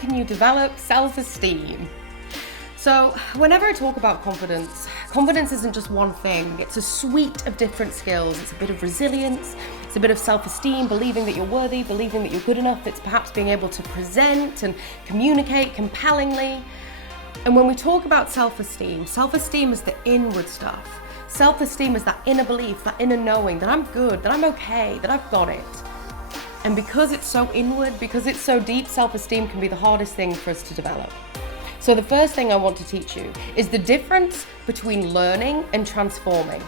can you develop self-esteem? So whenever I talk about confidence, confidence isn't just one thing. It's a suite of different skills. It's a bit of resilience, it's a bit of self-esteem, believing that you're worthy, believing that you're good enough. It's perhaps being able to present and communicate compellingly. And when we talk about self-esteem, self-esteem is the inward stuff. Self-esteem is that inner belief, that inner knowing that I'm good, that I'm okay, that I've got it. And because it's so inward, because it's so deep, self-esteem can be the hardest thing for us to develop. So the first thing I want to teach you is the difference between learning and transforming.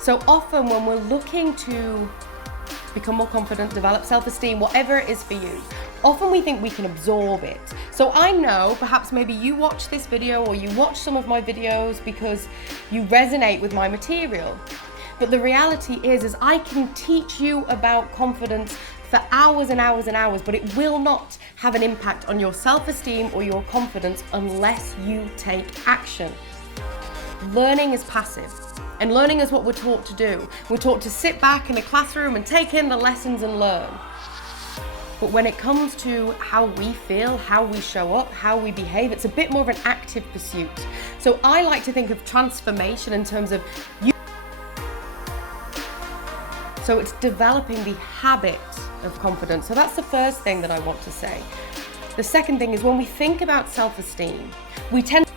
So often when we're looking to become more confident, develop self-esteem, whatever it is for you, often we think we can absorb it. So I know perhaps maybe you watch this video or you watch some of my videos because you resonate with my material. But the reality is I can teach you about confidence for hours and hours and hours, but it will not have an impact on your self-esteem or your confidence unless you take action. Learning is passive, and learning is what we're taught to do. We're taught to sit back in a classroom and take in the lessons and learn. But when it comes to how we feel, how we show up, how we behave, it's a bit more of an active pursuit. So I like to think of transformation in terms of you. So it's developing the habit of confidence. So that's the first thing that I want to say. The second thing is when we think about self-esteem, we tend to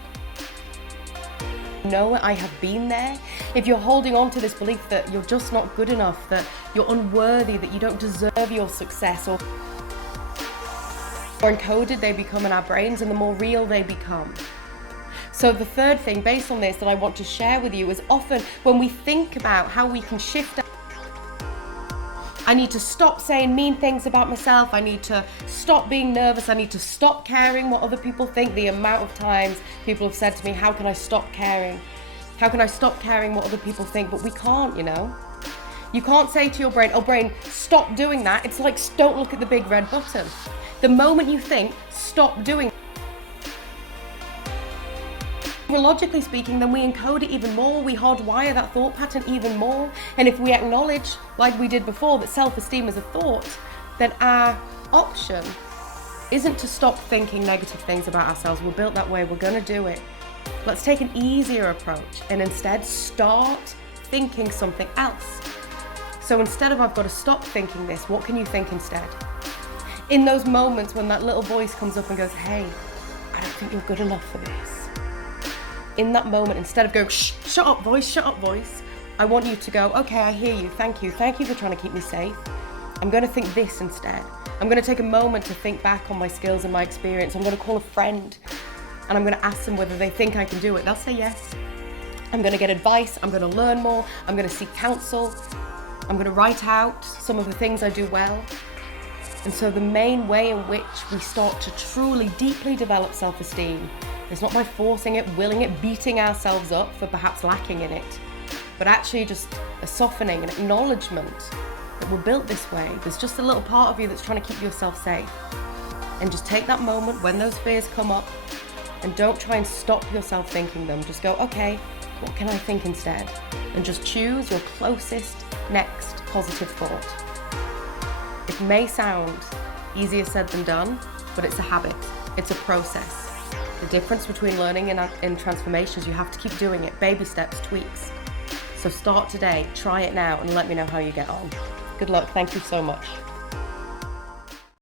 know I have been there. If you're holding on to this belief that you're just not good enough, that you're unworthy, that you don't deserve your success, or more encoded they become in our brains and the more real they become. So the third thing based on this that I want to share with you is often when we think about how we can shift. I need to stop saying mean things about myself. I need to stop being nervous. I need to stop caring what other people think. The amount of times people have said to me, how can I stop caring? How can I stop caring what other people think? But we can't, you know. You can't say to your brain, oh brain, stop doing that. It's like, don't look at the big red button. The moment you think, stop doing logically speaking, then we encode it even more, we hardwire that thought pattern even more. And if we acknowledge, like we did before, that self-esteem is a thought, then our option isn't to stop thinking negative things about ourselves. We're built that way, we're gonna do it. Let's take an easier approach and instead start thinking something else. So instead of I've got to stop thinking this, what can you think instead? In those moments when that little voice comes up and goes, hey, I don't think you're good enough for this. In that moment, instead of going, shh, shut up voice, I want you to go, okay, I hear you, thank you for trying to keep me safe. I'm gonna think this instead. I'm gonna take a moment to think back on my skills and my experience. I'm gonna call a friend and I'm gonna ask them whether they think I can do it. They'll say yes. I'm gonna get advice, I'm gonna learn more, I'm gonna seek counsel, I'm gonna write out some of the things I do well. And so the main way in which we start to truly, deeply develop self-esteem is not by forcing it, willing it, beating ourselves up for perhaps lacking in it, but actually just a softening, an acknowledgement that we're built this way. There's just a little part of you that's trying to keep yourself safe. And just take that moment when those fears come up and don't try and stop yourself thinking them. Just go, okay, what can I think instead? And just choose your closest next positive thought. It may sound easier said than done, but it's a habit, it's a process. The difference between learning and transformation is you have to keep doing it, baby steps, tweaks. So start today, try it now, and let me know how you get on. Good luck, thank you so much.